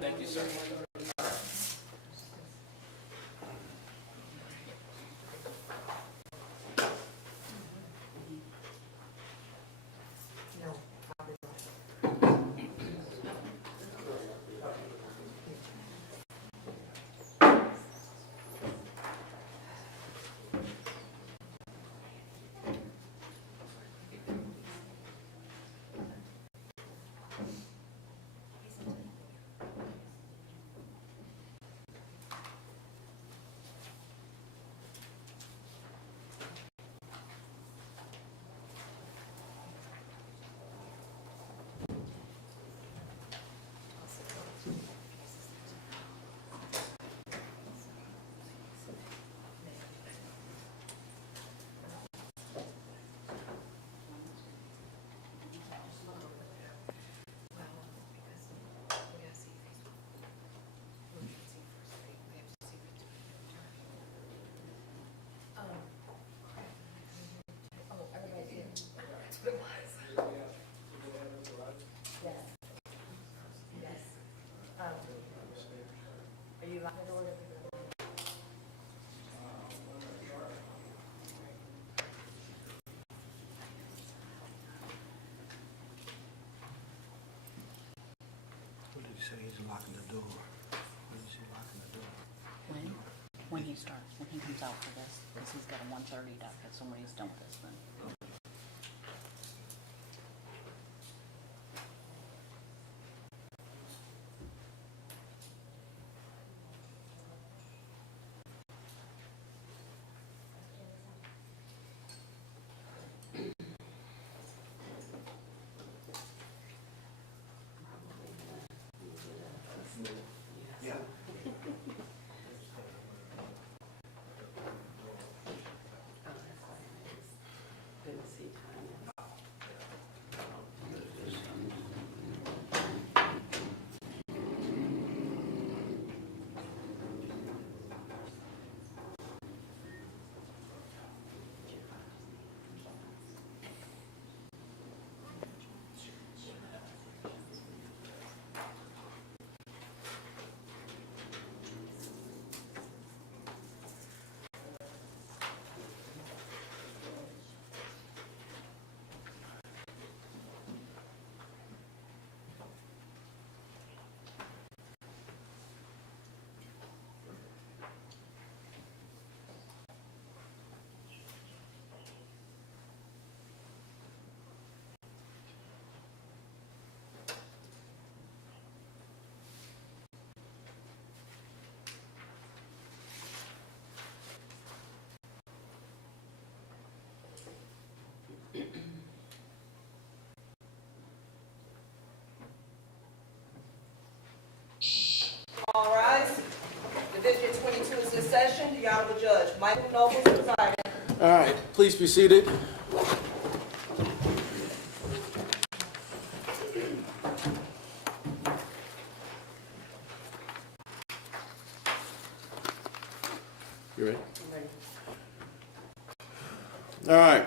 Thank you, sir. What did he say? He's locking the door. When is he locking the door? When he starts, when he comes out for this, because he's got a 1:30 to have somebody who's done with this then. Yeah. All rise. Division 22 is in session. The Honorable Judge Michael Nobles presiding. All right, please be seated. You ready? All right,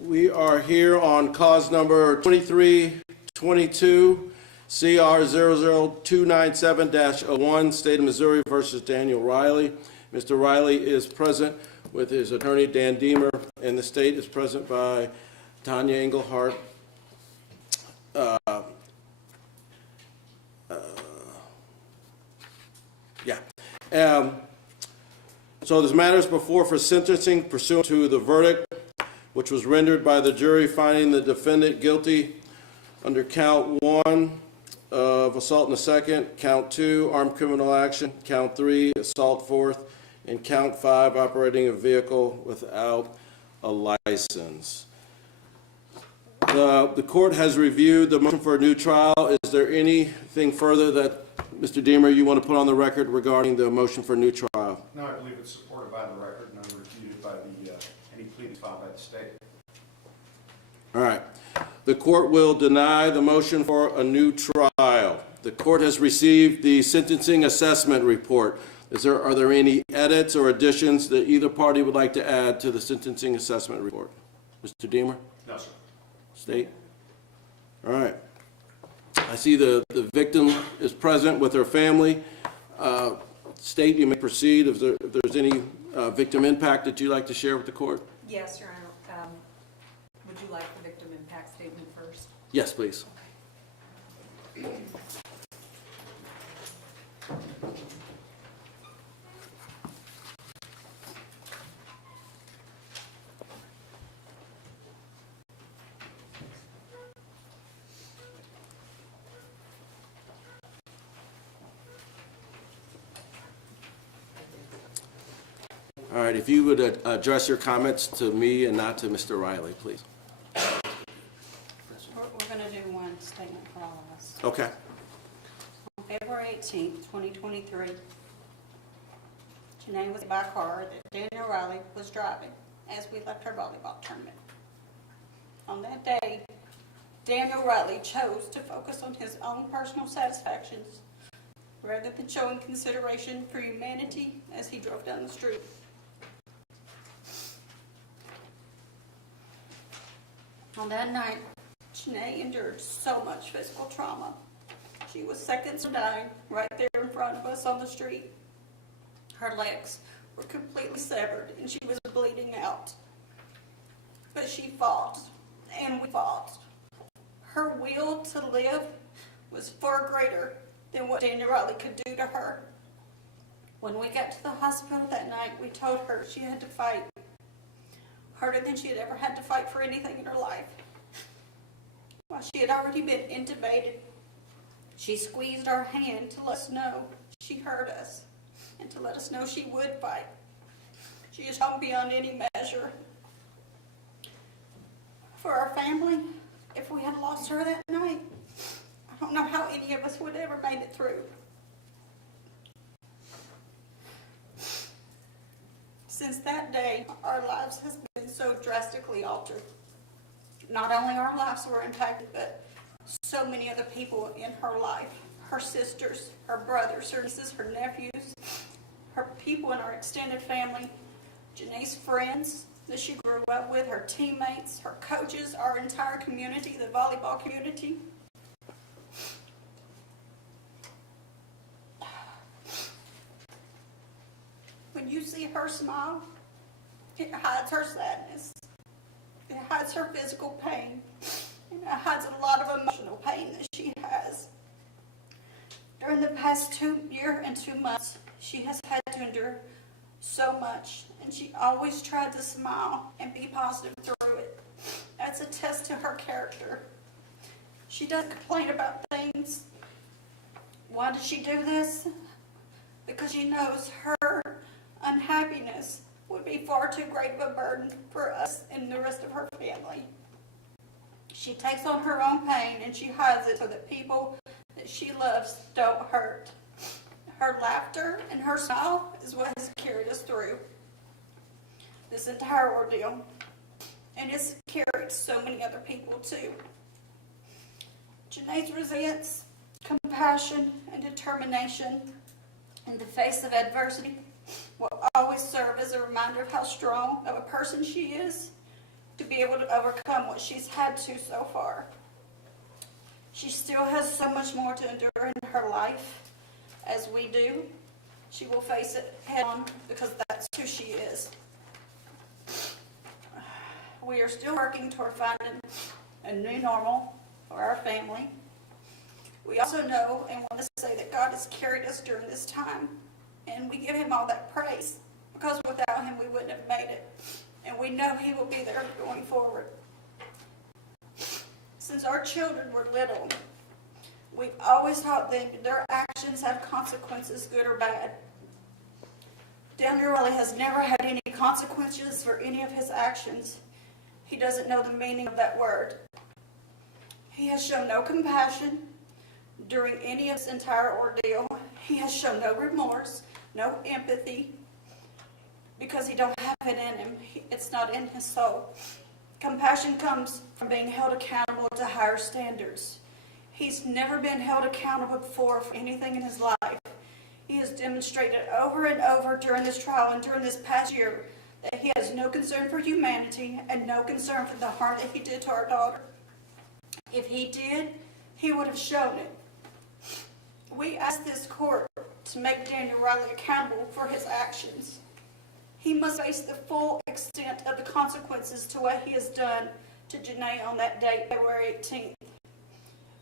we are here on cause number 2322, CR 00297-01, State of Missouri versus Daniel Riley. Mr. Riley is present with his attorney, Dan Deemer, and the state is present by Tanya Engelhardt. So this matter is before for sentencing pursuant to the verdict, which was rendered by the jury finding the defendant guilty under count 1 of assault in the second, count 2, armed criminal action, count 3, assault fourth, and count 5, operating a vehicle without a license. The court has reviewed the motion for a new trial. Is there anything further that, Mr. Deemer, you want to put on the record regarding the motion for a new trial? No, I believe it's supported by the record and unrefuted by any pleadings filed by the state. All right. The court will deny the motion for a new trial. The court has received the sentencing assessment report. Are there any edits or additions that either party would like to add to the sentencing assessment report? Mr. Deemer? No, sir. State? All right. I see the victim is present with her family. State, you may proceed if there's any victim impact that you'd like to share with the court. Yes, Your Honor. Would you like the victim impact statement first? Yes, please. All right, if you would address your comments to me and not to Mr. Riley, please. We're going to do one statement for all of us. Okay. On February 18th, 2023, Janae was by car that Daniel Riley was driving as we left our volleyball tournament. On that day, Daniel Riley chose to focus on his own personal satisfactions rather than showing consideration for humanity as he drove down the street. On that night, Janae endured so much physical trauma. She was seconds from dying right there in front of us on the street. Her legs were completely severed and she was bleeding out. But she fought, and we fought. Her will to live was far greater than what Daniel Riley could do to her. When we got to the hospital that night, we told her she had to fight harder than she had ever had to fight for anything in her life. While she had already been intubated, she squeezed our hand to let us know she heard us and to let us know she would fight. She is strong beyond any measure. For our family, if we had lost her that night, I don't know how any of us would ever made it through. Since that day, our lives has been so drastically altered. Not only our lives were impacted, but so many other people in her life. Her sisters, her brothers, her nieces, her nephews, her people in our extended family, Janae's friends that she grew up with, her teammates, her coaches, our entire community, the volleyball community. When you see her smile, it hides her sadness. It hides her physical pain. And it hides a lot of emotional pain that she has. During the past 2 years and 2 months, she has had to endure so much, and she always tried to smile and be positive through it. That's a test to her character. She doesn't complain about things. Why does she do this? Because she knows her unhappiness would be far too great of a burden for us and the rest of her family. She takes on her own pain and she hides it so that people that she loves don't hurt. Her laughter and her smile is what has carried us through this entire ordeal. And it's carried so many other people too. Janae's resilience, compassion, and determination in the face of adversity will always serve as a reminder of how strong of a person she is to be able to overcome what she's had to so far. She still has so much more to endure in her life as we do. She will face it head on because that's who she is. We are still working toward finding a new normal for our family. We also know and want to say that God has carried us during this time, and we give him all that praise because without him we wouldn't have made it. And we know he will be there going forward. Since our children were little, we've always taught them their actions have consequences, good or bad. Daniel Riley has never had any consequences for any of his actions. He doesn't know the meaning of that word. He has shown no compassion during any of this entire ordeal. He has shown no remorse, no empathy, because he don't have it in him. It's not in his soul. Compassion comes from being held accountable to higher standards. He's never been held accountable before for anything in his life. He has demonstrated over and over during this trial and during this past year that he has no concern for humanity and no concern for the harm that he did to our daughter. If he did, he would have shown it. We ask this court to make Daniel Riley accountable for his actions. He must face the full extent of the consequences to what he has done to Janae on that date, February 18th.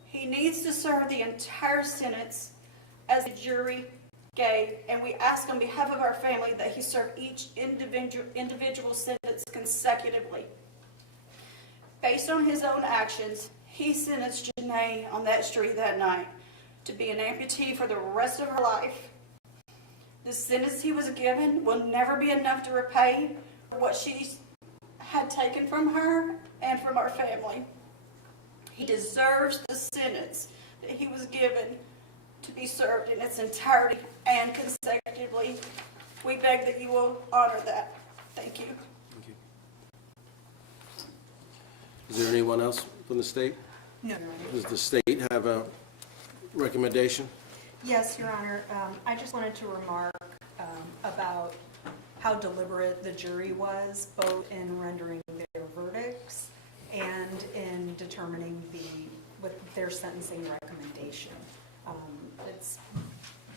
He needs to serve the entire sentence as the jury gave, and we ask on behalf of our family that he serve each individual sentence consecutively. Based on his own actions, he sentenced Janae on that street that night to be an amputee for the rest of her life. The sentence he was given will never be enough to repay what she had taken from her and from our family. He deserves the sentence that he was given to be served in its entirety and consecutively. We beg that you will honor that. Thank you. Thank you. Is there anyone else from the state? No. Does the state have a recommendation? Yes, Your Honor. I just wanted to remark about how deliberate the jury was, both in rendering their verdicts and in determining their sentencing recommendation. It's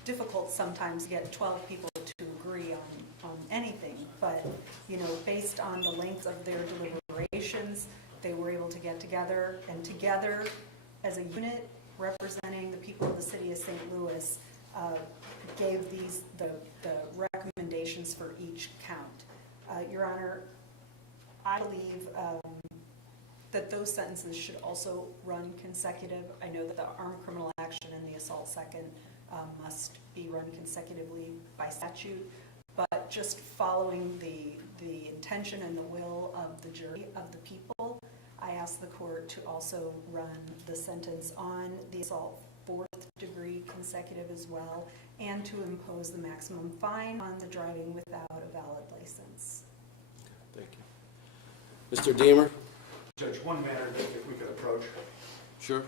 difficult sometimes to get 12 people to agree on anything, but based on the length of their deliberations, they were able to get together, and together as a unit representing the people of the city of St. Louis gave the recommendations for each count. Your Honor, I believe that those sentences should also run consecutive. I know that the armed criminal action and the assault second must be run consecutively by statute, but just following the intention and the will of the jury, of the people, I ask the court to also run the sentence on the assault 4th degree consecutive as well, and to impose the maximum fine on the driving without a valid license. Thank you. Mr. Deemer? Judge, one matter that if we could approach. Sure.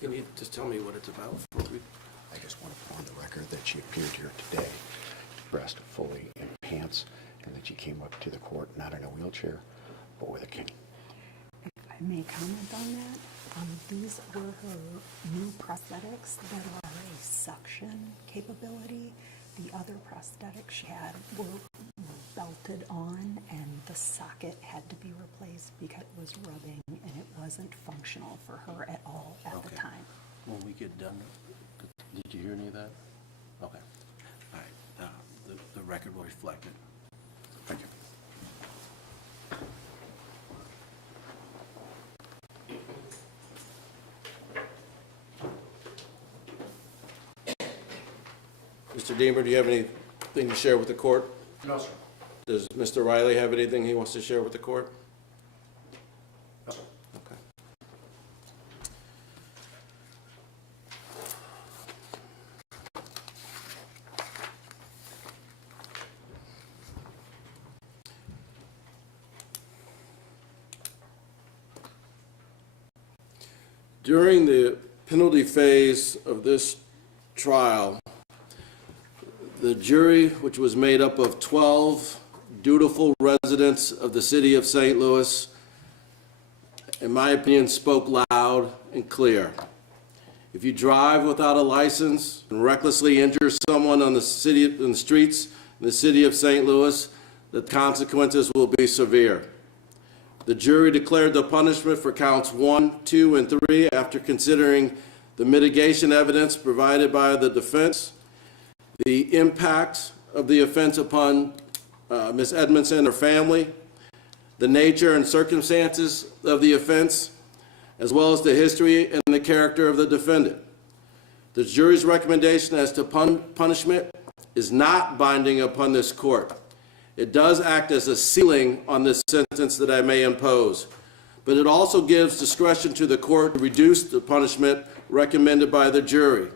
Can you just tell me what it's about? I just want to put on the record that she appeared here today, dressed fully in pants, and that she came up to the court not in a wheelchair, but with a cane. If I may comment on that, these were her new prosthetics that are a suction capability. The other prosthetics she had were belted on, and the socket had to be replaced because it was rubbing, and it wasn't functional for her at all at the time. When we get done, did you hear any of that? Okay. All right. The record will reflect it. Thank you. Mr. Deemer, do you have anything to share with the court? No, sir. Does Mr. Riley have anything he wants to share with the court? No, sir. Okay. During the penalty phase of this trial, the jury, which was made up of 12 dutiful residents of the city of St. Louis, in my opinion, spoke loud and clear. If you drive without a license and recklessly injure someone in the streets in the city of St. Louis, the consequences will be severe. The jury declared the punishment for counts 1, 2, and 3 after considering the mitigation evidence provided by the defense, the impact of the offense upon Ms. Edmondson and her family, the nature and circumstances of the offense, as well as the history and the character of the defendant. The jury's recommendation as to punishment is not binding upon this court. It does act as a ceiling on this sentence that I may impose, but it also gives discretion to the court to reduce the punishment recommended by the jury.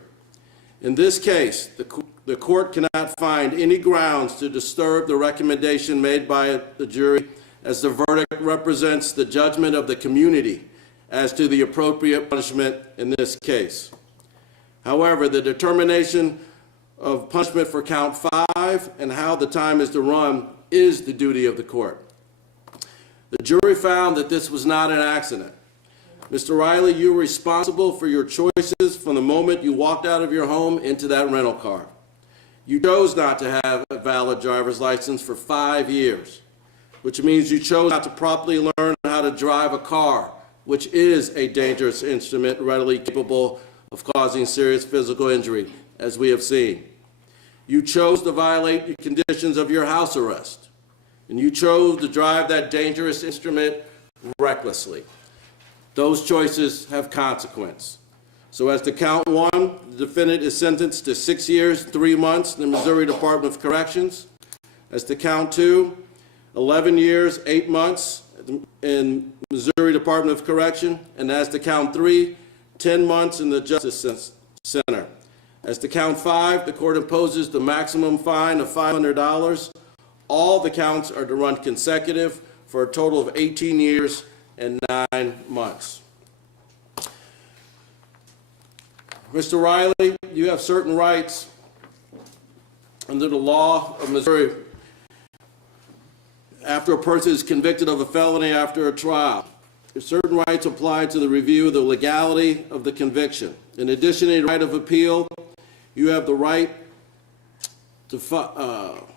In this case, the court cannot find any grounds to disturb the recommendation made by the jury, as the verdict represents the judgment of the community as to the appropriate punishment in this case. However, the determination of punishment for count 5 and how the time is to run is the duty of the court. The jury found that this was not an accident. Mr. Riley, you were responsible for your choices from the moment you walked out of your home into that rental car. You chose not to have a valid driver's license for 5 years, which means you chose not to properly learn how to drive a car, which is a dangerous instrument readily capable of causing serious physical injury, as we have seen. You chose to violate the conditions of your house arrest, and you chose to drive that dangerous instrument recklessly. Those choices have consequence. So as to count 1, the defendant is sentenced to 6 years, 3 months in the Missouri Department of Corrections. As to count 2, 11 years, 8 months in Missouri Department of Correction. And as to count 3, 10 months in the Justice Center. As to count 5, the court imposes the maximum fine of $500. All the counts are to run consecutive for a total of 18 years and 9 months. Mr. Riley, you have certain rights under the law of Missouri after a person is convicted of a felony after a trial. Certain rights apply to the review of the legality of the conviction. In addition to the right of appeal, you have the right to file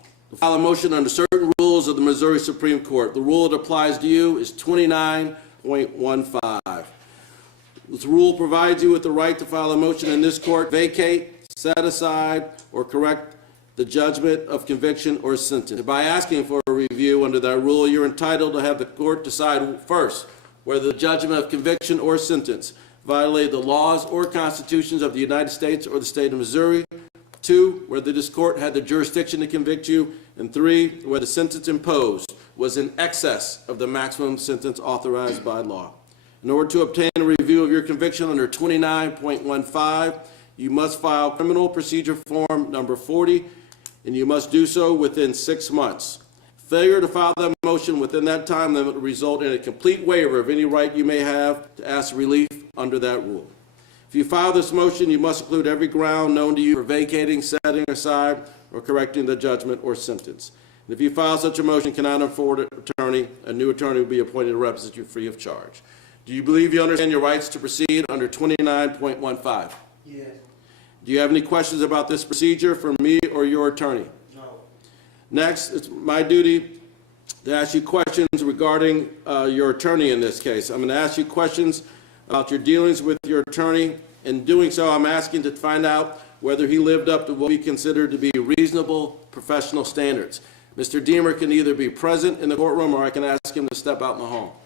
a motion under certain rules of the Missouri Supreme Court. The rule that applies to you is 29.15. This rule provides you with the right to file a motion in this court, vacate, set aside, or correct the judgment of conviction or sentence. By asking for a review under that rule, you're entitled to have the court decide first whether the judgment of conviction or sentence violated the laws or constitutions of the United States or the state of Missouri. 2, whether this court had the jurisdiction to convict you. And 3, whether the sentence imposed was in excess of the maximum sentence authorized by law. In order to obtain a review of your conviction under 29.15, you must file criminal procedure form number 40, and you must do so within 6 months. Failure to file that motion within that time limit will result in a complete waiver of any right you may have to ask relief under that rule. If you file this motion, you must include every ground known to you for vacating, setting aside, or correcting the judgment or sentence. And if you file such a motion, cannot afford an attorney, a new attorney will be appointed to represent you free of charge. Do you believe you understand your rights to proceed under 29.15? Yes. Do you have any questions about this procedure for me or your attorney? No. Next, it's my duty to ask you questions regarding your attorney in this case. I'm going to ask you questions about your dealings with your attorney. In doing so, I'm asking to find out whether he lived up to what we consider to be reasonable professional standards. Mr. Deemer can either be present in the courtroom or I can ask him to step out in the hall.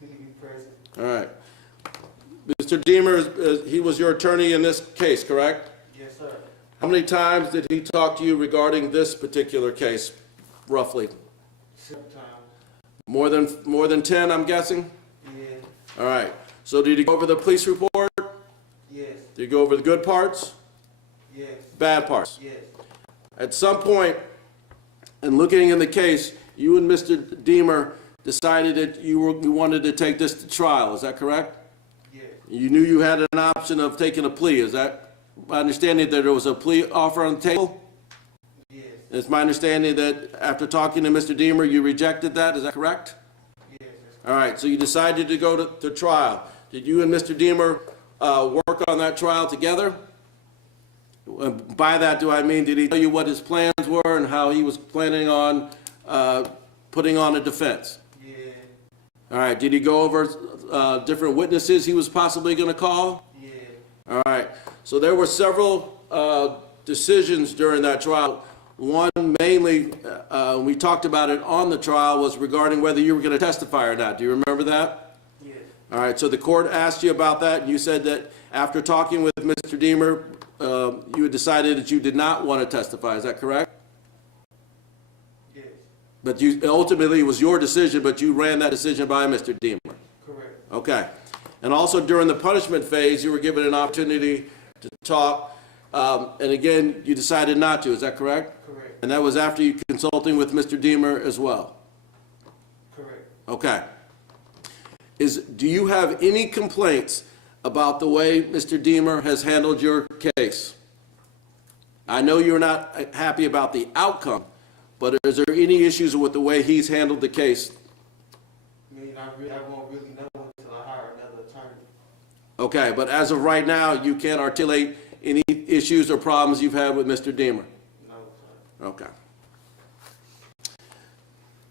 He can be present. All right. Mr. Deemer, he was your attorney in this case, correct? Yes, sir. How many times did he talk to you regarding this particular case, roughly? 7 times. More than 10, I'm guessing? Yeah. All right. So did he go over the police report? Yes. Did he go over the good parts? Yes. Bad parts? Yes. At some point, in looking in the case, you and Mr. Deemer decided that you wanted to take this to trial. Is that correct? Yes. You knew you had an option of taking a plea. Is that my understanding that there was a plea offer on the table? Yes. It's my understanding that after talking to Mr. Deemer, you rejected that. Is that correct? Yes. All right. So you decided to go to trial. Did you and Mr. Deemer work on that trial together? By that, do I mean, did he tell you what his plans were and how he was planning on putting on a defense? Yeah. All right. Did he go over different witnesses he was possibly going to call? Yeah. All right. So there were several decisions during that trial. One mainly, we talked about it on the trial, was regarding whether you were going to testify or not. Do you remember that? Yes. All right. So the court asked you about that, and you said that after talking with Mr. Deemer, you had decided that you did not want to testify. Is that correct? But you, ultimately, it was your decision, but you ran that decision by Mr. Deemer. Correct. Okay. And also during the punishment phase, you were given an opportunity to talk, and again, you decided not to, is that correct? Correct. And that was after you consulting with Mr. Deemer as well? Correct. Okay. Do you have any complaints about the way Mr. Deemer has handled your case? I know you're not happy about the outcome, but is there any issues with the way he's handled the case? I mean, I won't really know until I hire another attorney. Okay, but as of right now, you can't articulate any issues or problems you've had with Mr. Deemer? No, sir. Okay.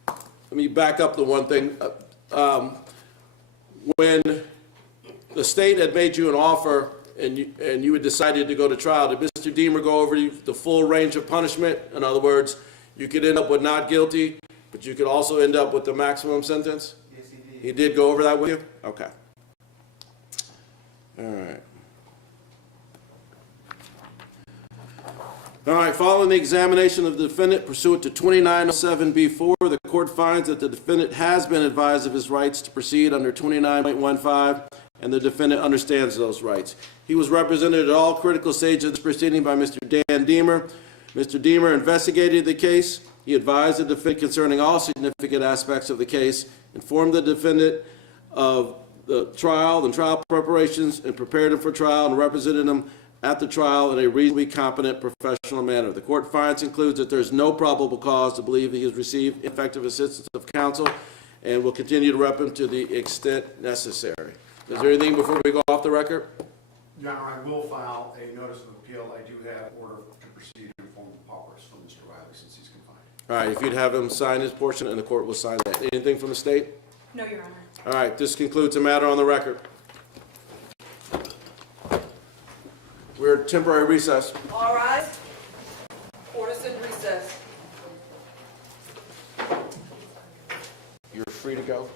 Let me back up the one thing. When the state had made you an offer and you had decided to go to trial, did Mr. Deemer go over the full range of punishment? In other words, you could end up with not guilty, but you could also end up with the maximum sentence? Yes, he did. He did go over that with you? Okay. All right. All right, following the examination of the defendant pursuant to 2907B4, the court finds that the defendant has been advised of his rights to proceed under 29.15, and the defendant understands those rights. He was represented at all critical stages of this proceeding by Mr. Dan Deemer. Mr. Deemer investigated the case. He advised the defendant concerning all significant aspects of the case, informed the defendant of the trial and trial preparations, and prepared him for trial and represented him at the trial in a reasonably competent professional manner. The court finds and concludes that there is no probable cause to believe he has received effective assistance of counsel and will continue to rep him to the extent necessary. Is there anything before we go off the record? Your Honor, I will file a notice of appeal. I do have order to proceed in form of paupers from Mr. Riley since he's confined. All right, if you'd have him sign his portion and the court will sign that. Anything from the state? No, Your Honor. All right, this concludes the matter on the record. We're at temporary recess. All rise. Court is in recess. You're free to go.